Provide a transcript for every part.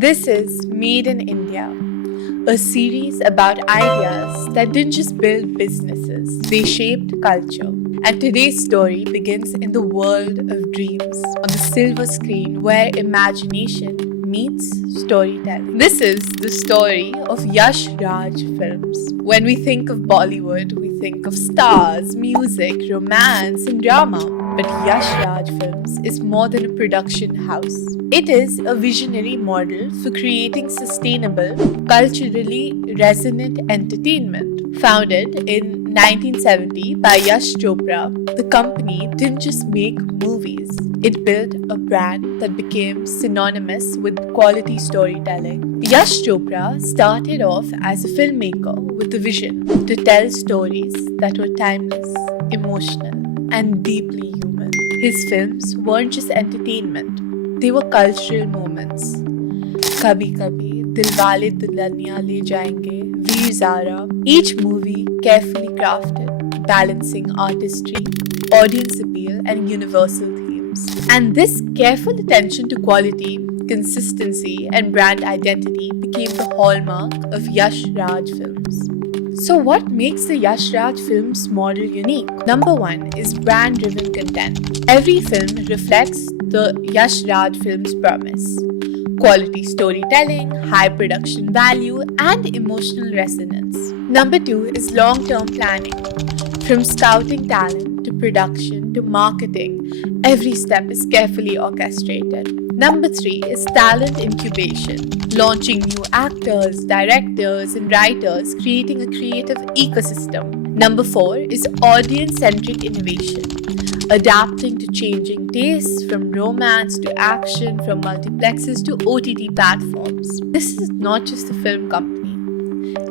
This is Made in India, a series about ideas that didn't just build businesses, they shaped culture. And today's story begins in the world of dreams, on the silver screen where imagination meets storytelling. This is the story of Yash Raj Films. When we think of Bollywood, we think of stars, music, romance, and drama. But Yash Raj Films is more than a production house. It is a visionary model for creating sustainable, culturally resonant entertainment. Founded in 1970 by Yash Chopra, the company didn't just make movies, it built a brand that became synonymous with quality storytelling. Yash Chopra started off as a filmmaker with a vision to tell stories that were timeless, emotional, and deeply human. His films weren't just entertainment, they were cultural moments. Kabhi Kabhi, Dilwale Dulhaniya Le Jayenge, Veer Zara, each movie carefully crafted, balancing artistry, audience appeal, and universal themes. And this careful attention to quality, consistency, and brand identity became the hallmark of Yash Raj Films. So, what makes the Yash Raj Films model unique? Number one is brand driven content. Every film reflects the Yash Raj Films promise: quality storytelling, high production value, and emotional resonance. Number two is long term planning. From scouting talent to production to marketing, every step is carefully orchestrated. Number three is talent incubation, launching new actors, directors, and writers, creating a creative ecosystem. Number four is audience centric innovation, adapting to changing tastes from romance to action, from multiplexes to OTT platforms. This is not just a film company,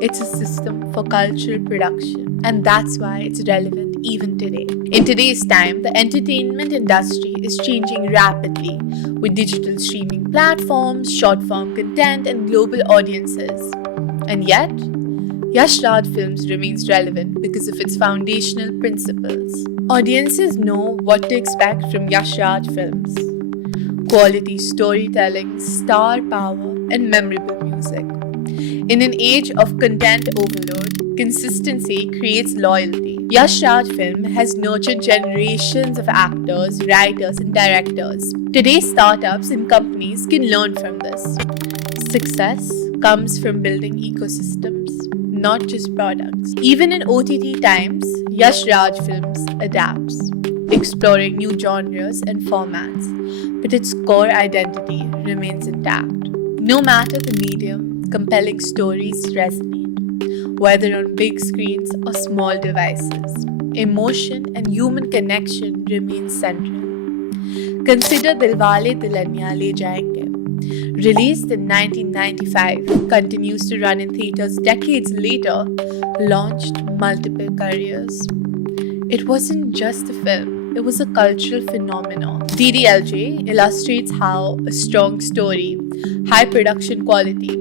it's a system for cultural production, and that's why it's relevant even today. In today's time, the entertainment industry is changing rapidly with digital streaming platforms, short form content, and global audiences. And yet, Yash Raj Films remains relevant because of its foundational principles. Audiences know what to expect from Yash Raj Films: quality storytelling, star power, and memorable music. In an age of content overload, consistency creates loyalty. Yash Raj Film has nurtured generations of actors, writers, and directors. Today's startups and companies can learn from this. Success comes from building ecosystems, not just products. Even in OTT times, Yash Raj Films adapts, exploring new genres and formats, but its core identity remains intact. No matter the medium, compelling stories resonate, whether on big screens or small devices. Emotion and human connection remain central. Consider Dilwale Dulhaniya Le Jayenge. Released in 1995, continues to run in theaters decades later, launched multiple careers. It wasn't just a film, it was a cultural phenomenon. DDLJ illustrates how a strong story, high production quality,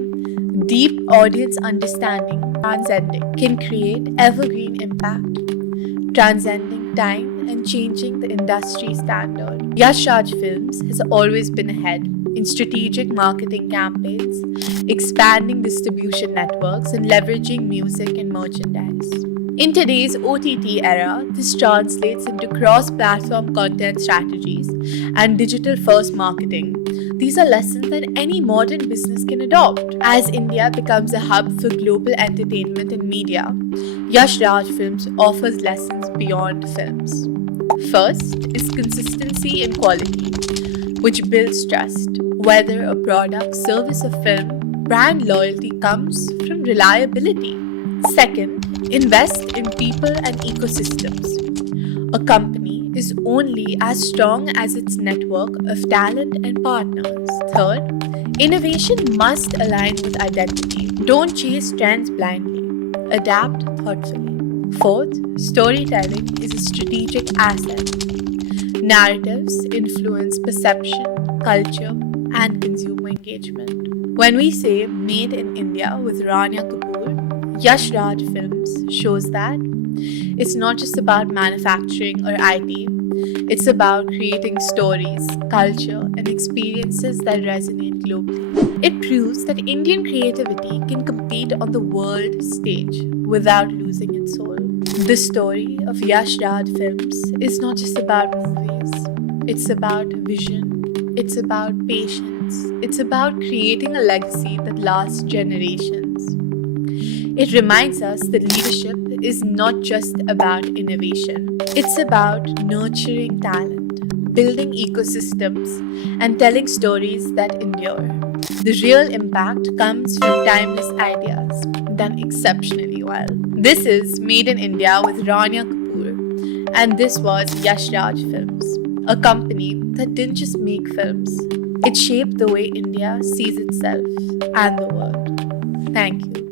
deep audience understanding, transcending, can create evergreen impact, transcending time and changing the industry standard. Yash Raj Films has always been ahead in strategic marketing campaigns, expanding distribution networks, and leveraging music and merchandise. In today's OTT era, this translates into cross-platform content strategies and digital-first marketing. These are lessons that any modern business can adopt. As India becomes a hub for global entertainment and media, Yash Raj Films offers lessons beyond films. First is consistency in quality, which builds trust. Whether a product, service, or film, brand loyalty comes from reliability. Second, invest in people and ecosystems. A company is only as strong as its network of talent and partners. Third, innovation must align with identity. Don't chase trends blindly. Adapt thoughtfully. Fourth, storytelling is a strategic asset. Narratives influence perception, culture, and consumer engagement. When we say Made in India with Rania Kapoor, Yash Raj Films shows that it's not just about manufacturing or IT, It's about creating stories, culture, and experiences that resonate globally. It proves that Indian creativity can compete on the world stage without losing its soul. The story of Yash Raj Films is not just about movies, it's about vision, it's about patience, it's about creating a legacy that lasts generations. It reminds us that leadership is not just about innovation, it's about nurturing talent, building ecosystems, and telling stories that endure. The real impact comes from timeless ideas done exceptionally well. This is Made in India with Rania Kapoor, and this was Yash Raj Films, a company that didn't just make films, it shaped the way India sees itself and the world. Thank you.